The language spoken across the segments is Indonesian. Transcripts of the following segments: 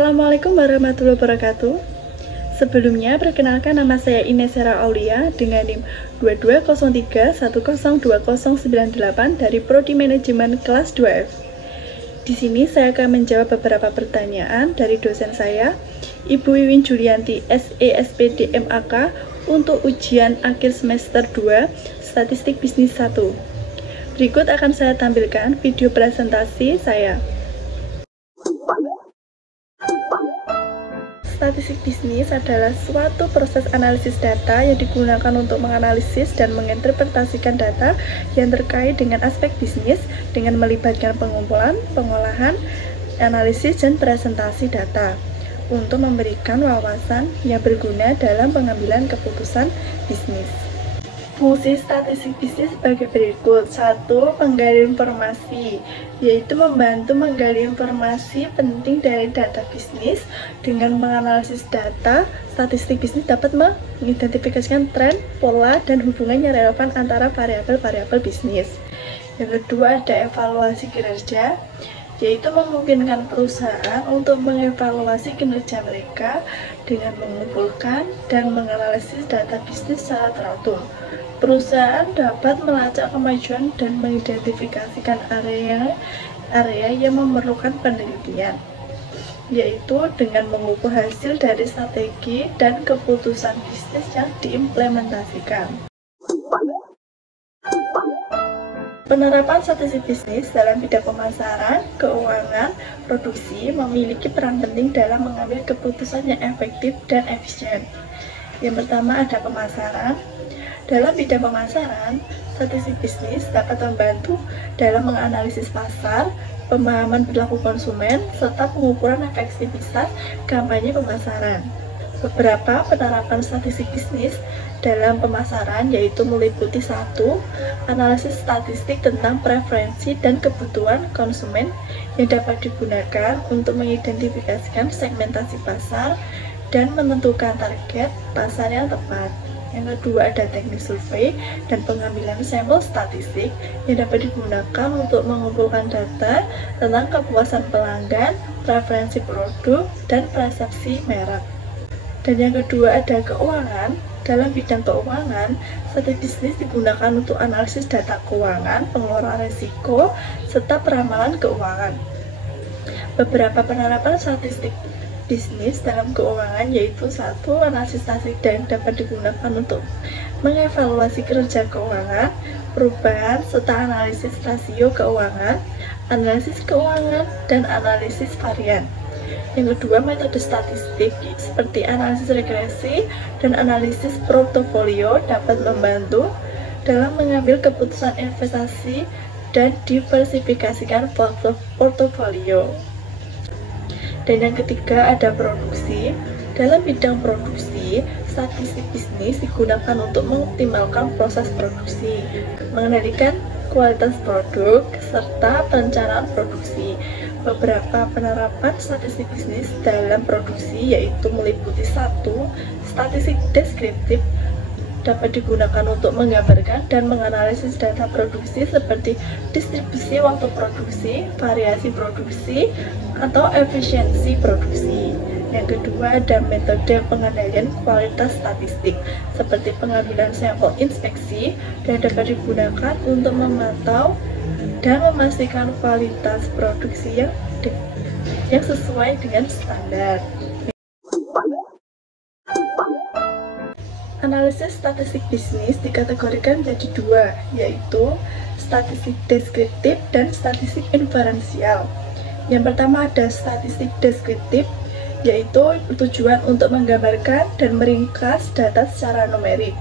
Assalamualaikum warahmatullahi wabarakatuh. Sebelumnya, perkenalkan nama saya Ines Sera Aulia dengan NIM 2203102098 dari Prodi Manajemen kelas 2F. Di sini saya akan menjawab beberapa pertanyaan dari dosen saya, Ibu Wiwin Julianti SESPD MAK untuk ujian akhir semester 2 Statistik Bisnis 1. Berikut akan saya tampilkan video presentasi saya. Statistik bisnis adalah suatu proses analisis data yang digunakan untuk menganalisis dan menginterpretasikan data yang terkait dengan aspek bisnis dengan melibatkan pengumpulan, pengolahan, analisis, dan presentasi data untuk memberikan wawasan yang berguna dalam pengambilan keputusan bisnis. Fungsi statistik bisnis sebagai berikut. 1. Penggali informasi, yaitu membantu menggali informasi penting dari data bisnis. Dengan menganalisis data, statistik bisnis dapat mengidentifikasikan tren, pola, dan hubungan yang relevan antara variabel-variabel bisnis. Yang kedua, ada evaluasi kinerja, yaitu memungkinkan perusahaan untuk mengevaluasi kinerja mereka dengan mengumpulkan dan menganalisis data bisnis secara teratur. Perusahaan dapat melacak kemajuan dan mengidentifikasikan area yang memerlukan penelitian, yaitu dengan mengukur hasil dari strategi dan keputusan bisnis yang diimplementasikan. Penerapan statistik bisnis dalam bidang pemasaran, keuangan, produksi memiliki peran penting dalam mengambil keputusan yang efektif dan efisien. Yang pertama ada pemasaran. Dalam bidang pemasaran, statistik bisnis dapat membantu dalam menganalisis pasar, pemahaman perilaku konsumen, serta pengukuran efektivitas kampanye pemasaran. Beberapa penerapan statistik bisnis dalam pemasaran yaitu meliputi 1. Analisis statistik tentang preferensi dan kebutuhan konsumen yang dapat digunakan untuk mengidentifikasikan segmentasi pasar dan menentukan target pasar yang tepat. Yang kedua ada teknik survei dan pengambilan sampel statistik yang dapat digunakan untuk mengumpulkan data tentang kepuasan pelanggan, preferensi produk, dan persepsi merek. Dan yang kedua ada keuangan. Dalam bidang keuangan, statistik bisnis digunakan untuk analisis data keuangan, pengelolaan risiko, serta peramalan keuangan. Beberapa penerapan statistik bisnis dalam keuangan yaitu 1. Analisis statistik yang dapat digunakan untuk mengevaluasi kinerja keuangan, perubahan, serta analisis rasio keuangan, analisis keuangan, dan analisis varian. Yang kedua, metode statistik seperti analisis regresi dan analisis portofolio dapat membantu dalam mengambil keputusan investasi dan diversifikasikan portofolio. Dan yang ketiga ada produksi. Dalam bidang produksi, statistik bisnis digunakan untuk mengoptimalkan proses produksi, mengendalikan kualitas produk, serta perencanaan produksi. Beberapa penerapan statistik bisnis dalam produksi yaitu meliputi 1. Statistik deskriptif dapat digunakan untuk menggambarkan dan menganalisis data produksi seperti distribusi waktu produksi, variasi produksi, atau efisiensi produksi. Yang kedua ada metode pengendalian kualitas statistik seperti pengambilan sampel inspeksi dan dapat digunakan untuk memantau dan memastikan kualitas produksi yang sesuai dengan standar. Analisis statistik bisnis dikategorikan menjadi 2, yaitu statistik deskriptif dan statistik inferensial. Yang pertama ada statistik deskriptif, yaitu tujuan untuk menggambarkan dan meringkas data secara numerik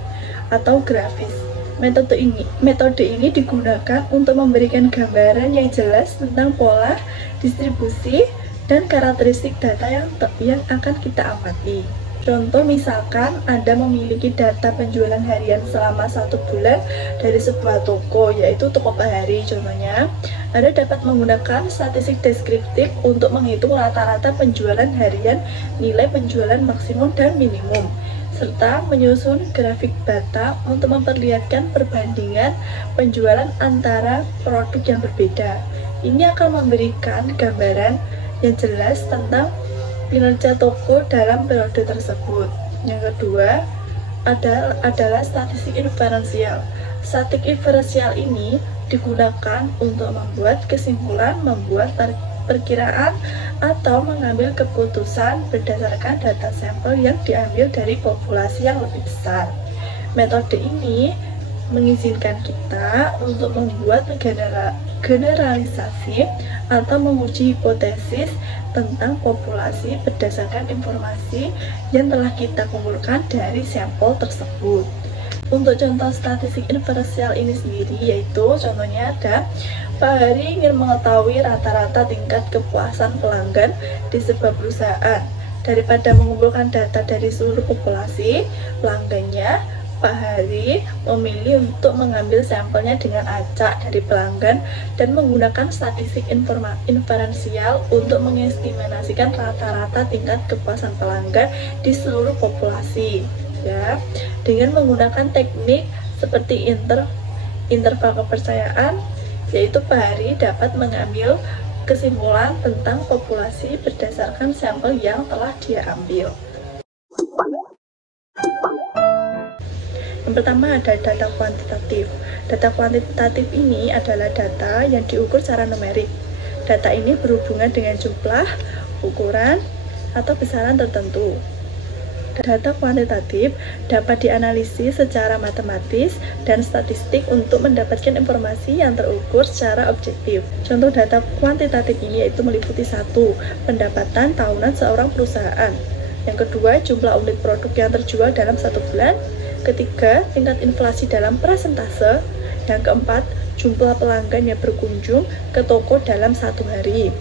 atau grafis. Metode ini digunakan untuk memberikan gambaran yang jelas tentang pola, distribusi, dan karakteristik data yang akan kita amati. Contoh misalkan Anda memiliki data penjualan harian selama 1 bulan dari sebuah toko, yaitu toko per hari contohnya. Anda dapat menggunakan statistik deskriptif untuk menghitung rata-rata penjualan harian, nilai penjualan maksimum dan minimum, serta menyusun grafik data untuk memperlihatkan perbandingan penjualan antara produk yang berbeda. Ini akan memberikan gambaran yang jelas tentang kinerja toko dalam periode tersebut. Yang kedua adalah statistik inferensial. Statistik inferensial ini digunakan untuk membuat kesimpulan, membuat perkiraan, atau mengambil keputusan berdasarkan data sampel yang diambil dari populasi yang lebih besar. Metode ini mengizinkan kita untuk membuat generalisasi atau menguji hipotesis tentang populasi berdasarkan informasi yang telah kita kumpulkan dari sampel tersebut. Untuk contoh statistik inferensial ini sendiri yaitu contohnya ada Pak Hari ingin mengetahui rata-rata tingkat kepuasan pelanggan di sebuah perusahaan. Daripada mengumpulkan data dari seluruh populasi pelanggannya, Pak Hari memilih untuk mengambil sampelnya dengan acak dari pelanggan dan menggunakan statistik inferensial untuk mengestimasikan rata-rata tingkat kepuasan pelanggan di seluruh populasi. Ya, dengan menggunakan teknik seperti interval kepercayaan, yaitu Pak Hari dapat mengambil kesimpulan tentang populasi berdasarkan sampel yang telah dia ambil. Yang pertama ada data kuantitatif. Data kuantitatif ini adalah data yang diukur secara numerik. Data ini berhubungan dengan jumlah, ukuran, atau besaran tertentu. Data kuantitatif dapat dianalisis secara matematis dan statistik untuk mendapatkan informasi yang terukur secara objektif. Contoh data kuantitatif ini yaitu meliputi 1. Pendapatan tahunan seorang perusahaan. Yang kedua, jumlah unit produk yang terjual dalam 1 bulan. Ketiga, tingkat inflasi dalam persentase. Yang keempat, jumlah pelanggan yang berkunjung ke toko dalam 1 hari.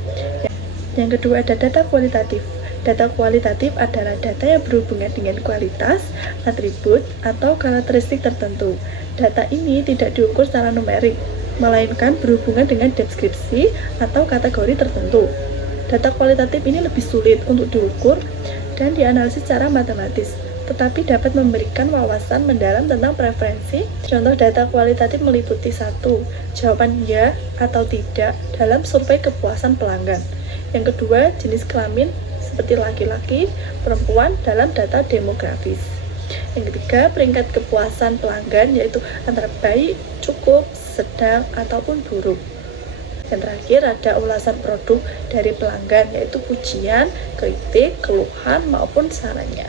Yang kedua ada data kualitatif. Data kualitatif adalah data yang berhubungan dengan kualitas, atribut, atau karakteristik tertentu. Data ini tidak diukur secara numerik, melainkan berhubungan dengan deskripsi atau kategori tertentu. Data kualitatif ini lebih sulit untuk diukur dan dianalisis secara matematis, tetapi dapat memberikan wawasan mendalam tentang preferensi. Contoh data kualitatif meliputi 1. Jawaban ya atau tidak dalam survei kepuasan pelanggan. Yang kedua, jenis kelamin seperti laki-laki, perempuan dalam data demografis. Yang ketiga, peringkat kepuasan pelanggan yaitu antara baik, cukup, sedang, ataupun buruk. Yang terakhir ada ulasan produk dari pelanggan yaitu pujian, kritik, keluhan, maupun sarannya.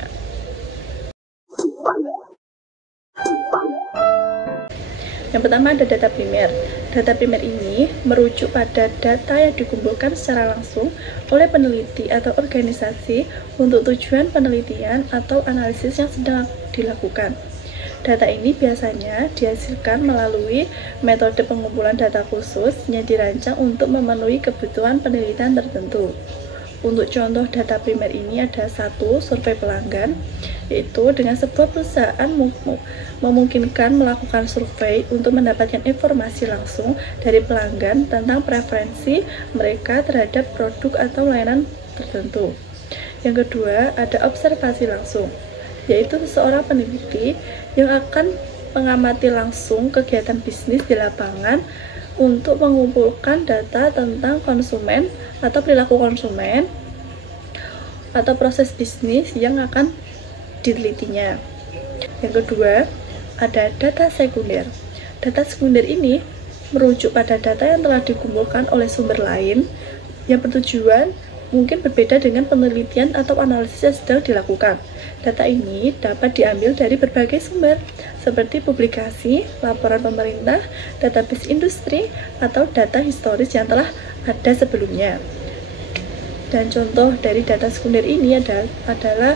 Yang pertama ada data primer. Data primer ini merujuk pada data yang dikumpulkan secara langsung oleh peneliti atau organisasi untuk tujuan penelitian atau analisis yang sedang dilakukan. Data ini biasanya dihasilkan melalui metode pengumpulan data khusus yang dirancang untuk memenuhi kebutuhan penelitian tertentu. Untuk contoh data primer ini ada 1. Survei pelanggan, yaitu dengan sebuah perusahaan memungkinkan melakukan survei untuk mendapatkan informasi langsung dari pelanggan tentang preferensi mereka terhadap produk atau layanan tertentu. Yang kedua, ada observasi langsung, yaitu seseorang peneliti yang akan mengamati langsung kegiatan bisnis di lapangan untuk mengumpulkan data tentang konsumen atau perilaku konsumen atau proses bisnis yang akan ditelitinya. Yang kedua, ada data sekunder. Data sekunder ini merujuk pada data yang telah dikumpulkan oleh sumber lain yang bertujuan mungkin berbeda dengan penelitian atau analisis yang sedang dilakukan. Data ini dapat diambil dari berbagai sumber, seperti publikasi, laporan pemerintah, database industri, atau data historis yang telah ada sebelumnya. Dan contoh dari data sekunder ini adalah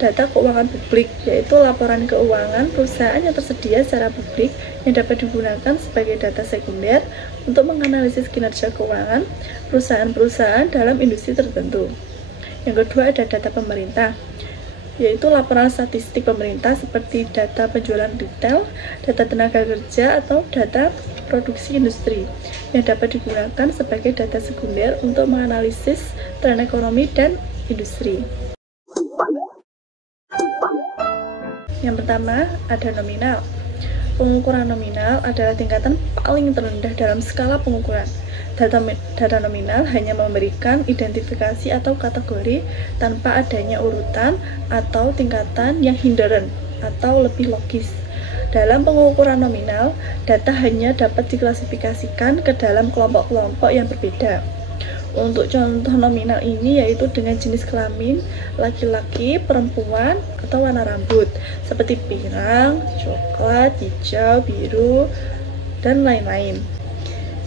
data keuangan publik, yaitu laporan keuangan perusahaan yang tersedia secara publik yang dapat digunakan sebagai data sekunder untuk menganalisis kinerja keuangan perusahaan-perusahaan dalam industri tertentu. Yang kedua ada data pemerintah, yaitu laporan statistik pemerintah seperti data penjualan retail, data tenaga kerja, atau data produksi industri yang dapat digunakan sebagai data sekunder untuk menganalisis tren ekonomi dan industri. Yang pertama ada nominal. Pengukuran nominal adalah tingkatan paling terendah dalam skala pengukuran. Data nominal hanya memberikan identifikasi atau kategori tanpa adanya urutan atau tingkatan yang inherent atau lebih logis. Dalam pengukuran nominal, data hanya dapat diklasifikasikan ke dalam kelompok-kelompok yang berbeda. Untuk contoh nominal ini yaitu dengan jenis kelamin, laki-laki, perempuan, atau warna rambut, seperti pirang, coklat, hijau, biru, dan lain-lain.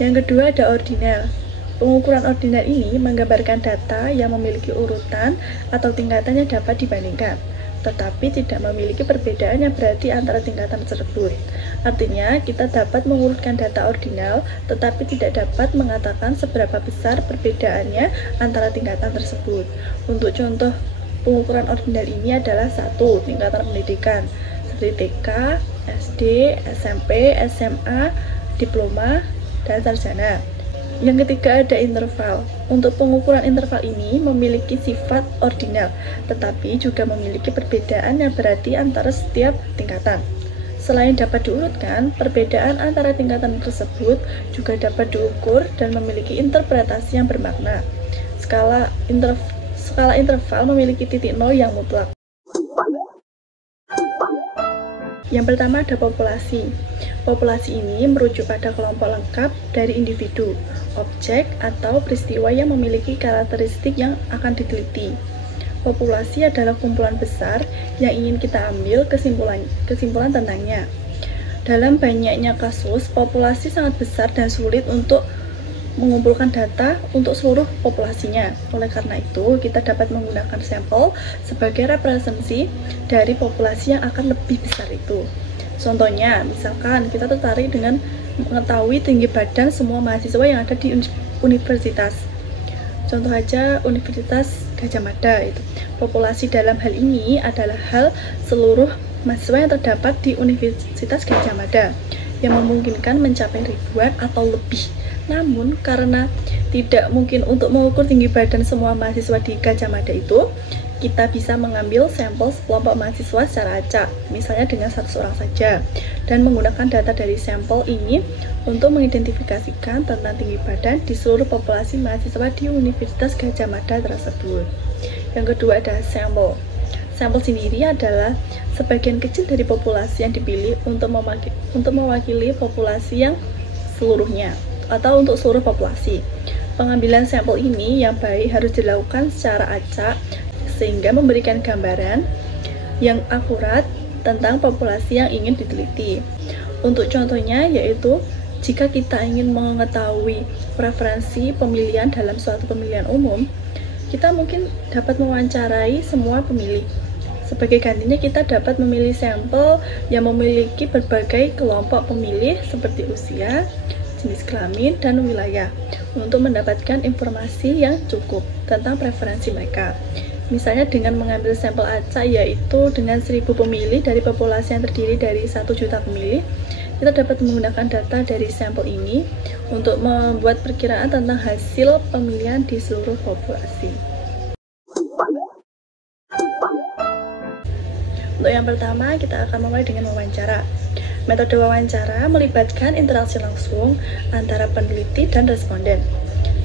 Yang kedua ada ordinal. Pengukuran ordinal ini menggambarkan data yang memiliki urutan atau tingkatan yang dapat dibandingkan, tetapi tidak memiliki perbedaan yang berarti antara tingkatan tersebut. Artinya, kita dapat mengurutkan data ordinal, tetapi tidak dapat mengatakan seberapa besar perbedaannya antara tingkatan tersebut. Untuk contoh pengukuran ordinal ini adalah 1. Tingkatan pendidikan, seperti TK, SD, SMP, SMA, diploma, dan sarjana. Yang ketiga ada interval. Untuk pengukuran interval ini memiliki sifat ordinal, tetapi juga memiliki perbedaan yang berarti antara setiap tingkatan. Selain dapat diurutkan, perbedaan antara tingkatan tersebut juga dapat diukur dan memiliki interpretasi yang bermakna. Skala interval memiliki titik nol yang mutlak. Yang pertama ada populasi. Populasi ini merujuk pada kelompok lengkap dari individu, objek, atau peristiwa yang memiliki karakteristik yang akan diteliti. Populasi adalah kumpulan besar yang ingin kita ambil kesimpulan tentangnya. Dalam banyaknya kasus, populasi sangat besar dan sulit untuk mengumpulkan data untuk seluruh populasinya. Oleh karena itu, kita dapat menggunakan sampel sebagai representasi dari populasi yang akan lebih besar itu. Contohnya, misalkan kita tertarik dengan mengetahui tinggi badan semua mahasiswa yang ada di universitas. Contoh aja Universitas Gadjah Mada itu. Populasi dalam hal ini adalah seluruh mahasiswa yang terdapat di Universitas Gadjah Mada yang memungkinkan mencapai ribuan atau lebih. Namun, karena tidak mungkin untuk mengukur tinggi badan semua mahasiswa di Gadjah Mada itu, kita bisa mengambil sampel sekelompok mahasiswa secara acak, misalnya dengan 100 orang saja, dan menggunakan data dari sampel ini untuk mengidentifikasikan tentang tinggi badan di seluruh populasi mahasiswa di Universitas Gadjah Mada tersebut. Yang kedua ada sampel. Sampel sendiri adalah sebagian kecil dari populasi yang dipilih untuk mewakili populasi yang seluruhnya, atau untuk seluruh populasi. Pengambilan sampel ini yang baik harus dilakukan secara acak sehingga memberikan gambaran yang akurat tentang populasi yang ingin diteliti. Untuk contohnya yaitu jika kita ingin mengetahui preferensi pemilihan dalam suatu pemilihan umum, kita mungkin dapat mewawancarai semua pemilih. Sebagai gantinya kita dapat memilih sampel yang memiliki berbagai kelompok pemilih seperti usia, jenis kelamin, dan wilayah untuk mendapatkan informasi yang cukup tentang preferensi mereka. Misalnya dengan mengambil sampel acak yaitu dengan 1000 pemilih dari populasi yang terdiri dari 1 juta pemilih, kita dapat menggunakan data dari sampel ini untuk membuat perkiraan tentang hasil pemilihan di seluruh populasi. Untuk yang pertama, kita akan memulai dengan wawancara. Metode wawancara melibatkan interaksi langsung antara peneliti dan responden.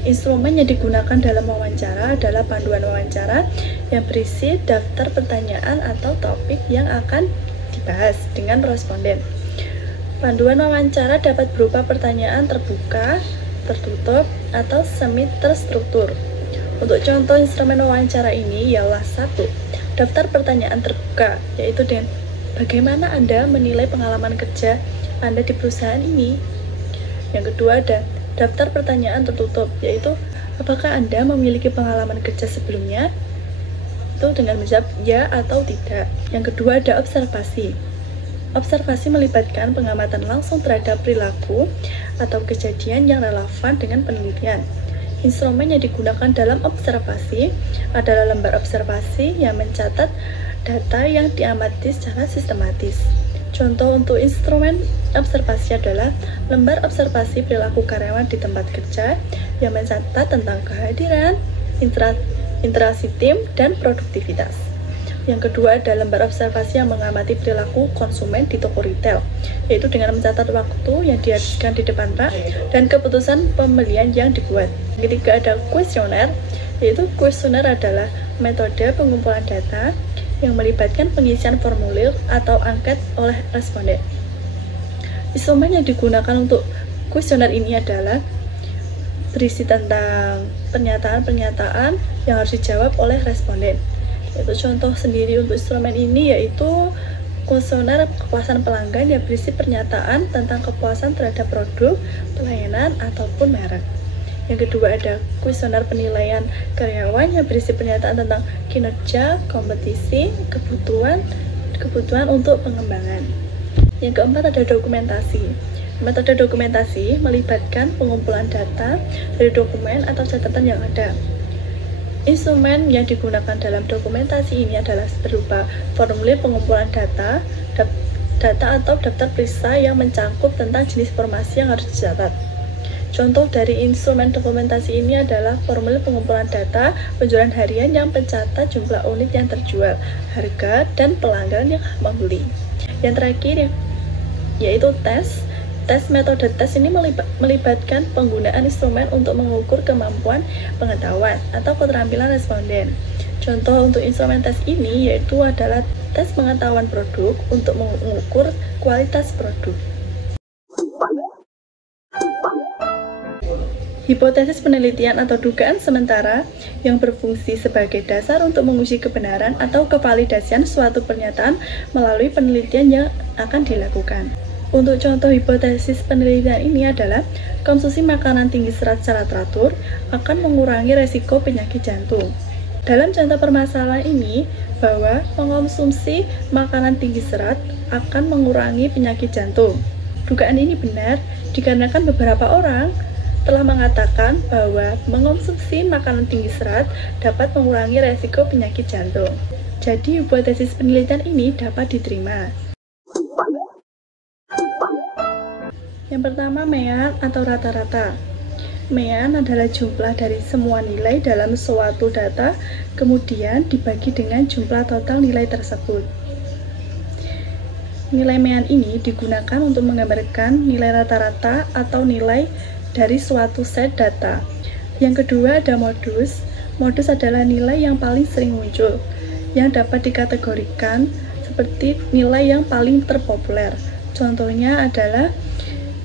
Instrumen yang digunakan dalam wawancara adalah panduan wawancara yang berisi daftar pertanyaan atau topik yang akan dibahas dengan responden. Panduan wawancara dapat berupa pertanyaan terbuka, tertutup, atau semi-terstruktur. Untuk contoh instrumen wawancara ini ialah 1. Daftar pertanyaan terbuka, yaitu dengan bagaimana Anda menilai pengalaman kerja Anda di perusahaan ini. Yang kedua ada daftar pertanyaan tertutup, yaitu apakah Anda memiliki pengalaman kerja sebelumnya? Itu dengan menjawab ya atau tidak. Yang kedua ada observasi. Observasi melibatkan pengamatan langsung terhadap perilaku atau kejadian yang relevan dengan penelitian. Instrumen yang digunakan dalam observasi adalah lembar observasi yang mencatat data yang diamati secara sistematis. Contoh untuk instrumen observasi adalah lembar observasi perilaku karyawan di tempat kerja yang mencatat tentang kehadiran, interaksi tim, dan produktivitas. Yang kedua ada lembar observasi yang mengamati perilaku konsumen di toko retail, yaitu dengan mencatat waktu yang dihabiskan di depan rak dan keputusan pembelian yang dibuat. Yang ketiga ada kuesioner, yaitu kuesioner adalah metode pengumpulan data yang melibatkan pengisian formulir atau angket oleh responden. Instrumen yang digunakan untuk kuesioner ini adalah berisi tentang pernyataan-pernyataan yang harus dijawab oleh responden. Itu contoh sendiri untuk instrumen ini yaitu kuesioner kepuasan pelanggan yang berisi pernyataan tentang kepuasan terhadap produk, pelayanan, ataupun merek. Yang kedua ada kuesioner penilaian karyawan yang berisi pernyataan tentang kinerja, kompetisi, kebutuhan untuk pengembangan. Yang keempat ada dokumentasi. Metode dokumentasi melibatkan pengumpulan data dari dokumen atau catatan yang ada. Instrumen yang digunakan dalam dokumentasi ini adalah berupa formulir pengumpulan data atau daftar periksa yang mencangkup tentang jenis informasi yang harus dicatat. Contoh dari instrumen dokumentasi ini adalah formulir pengumpulan data penjualan harian yang mencatat jumlah unit yang terjual, harga, dan pelanggan yang membeli. Yang terakhir yaitu tes. Metode tes ini melibatkan penggunaan instrumen untuk mengukur kemampuan pengetahuan atau keterampilan responden. Contoh untuk instrumen tes ini yaitu adalah tes pengetahuan produk untuk mengukur kualitas produk. Hipotesis penelitian atau dugaan sementara yang berfungsi sebagai dasar untuk menguji kebenaran atau kevalidasian suatu pernyataan melalui penelitian yang akan dilakukan. Untuk contoh hipotesis penelitian ini adalah konsumsi makanan tinggi serat secara teratur akan mengurangi resiko penyakit jantung. Dalam contoh permasalahan ini, bahwa mengonsumsi makanan tinggi serat akan mengurangi penyakit jantung. Dugaan ini benar dikarenakan beberapa orang telah mengatakan bahwa mengonsumsi makanan tinggi serat dapat mengurangi resiko penyakit jantung. Jadi hipotesis penelitian ini dapat diterima. Yang pertama, mean atau rata-rata. Mean adalah jumlah dari semua nilai dalam suatu data, kemudian dibagi dengan jumlah total nilai tersebut. Nilai mean ini digunakan untuk menggambarkan nilai rata-rata atau nilai dari suatu set data. Yang kedua ada modus. Modus adalah nilai yang paling sering muncul, yang dapat dikategorikan seperti nilai yang paling terpopuler. Contohnya adalah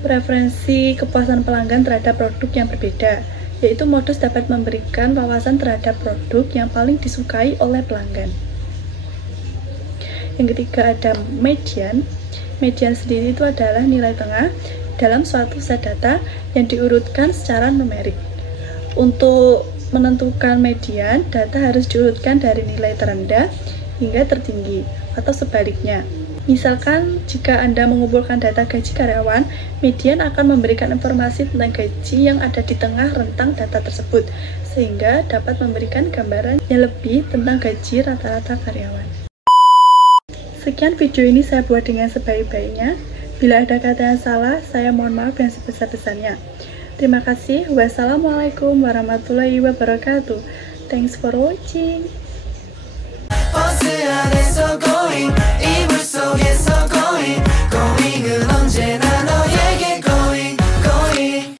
preferensi kepuasan pelanggan terhadap produk yang berbeda, yaitu modus dapat memberikan wawasan terhadap produk yang paling disukai oleh pelanggan. Yang ketiga ada median. Median sendiri itu adalah nilai tengah dalam suatu set data yang diurutkan secara numerik. Untuk menentukan median, data harus diurutkan dari nilai terendah hingga tertinggi, atau sebaliknya. Misalkan, jika Anda mengumpulkan data gaji karyawan, median akan memberikan informasi tentang gaji yang ada di tengah rentang data tersebut, sehingga dapat memberikan gambaran yang lebih tentang gaji rata-rata karyawan. Sekian video ini saya buat dengan sebaik-baiknya. Bila ada kata yang salah, saya mohon maaf yang sebesar-besarnya. Terima kasih. Wassalamualaikum warahmatullahi wabarakatuh. Thanks for watching. 버스 안에서 going 이불 속에서 going